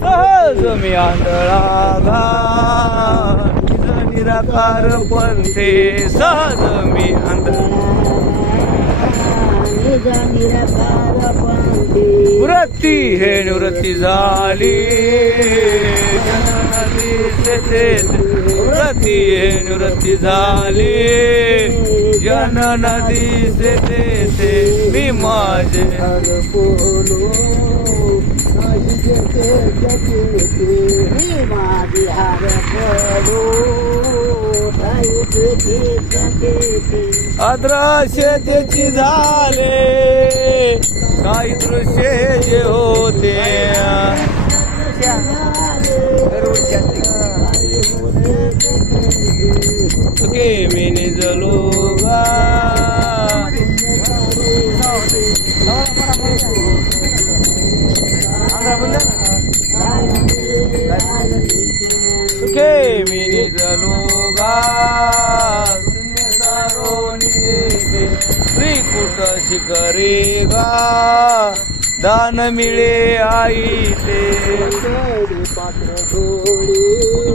सहज मी आंधळाला निराकार पण ते सहज मी आंधळा वृत्ती हे निवृत्ती झाली. जननदी वृत्ती हे निवृत्ती झाली. जन नदी तेथे मी माझे बोलो नाही जेथे जगेते माझी हार पडो अदृश्य त्याची झाले. काही दृश्य जे होते. सुखे मी निजलो गा. सुखे मी निजलो श्रीकुट शिकरी गा दान मिळे आई ते. पात्र डोळे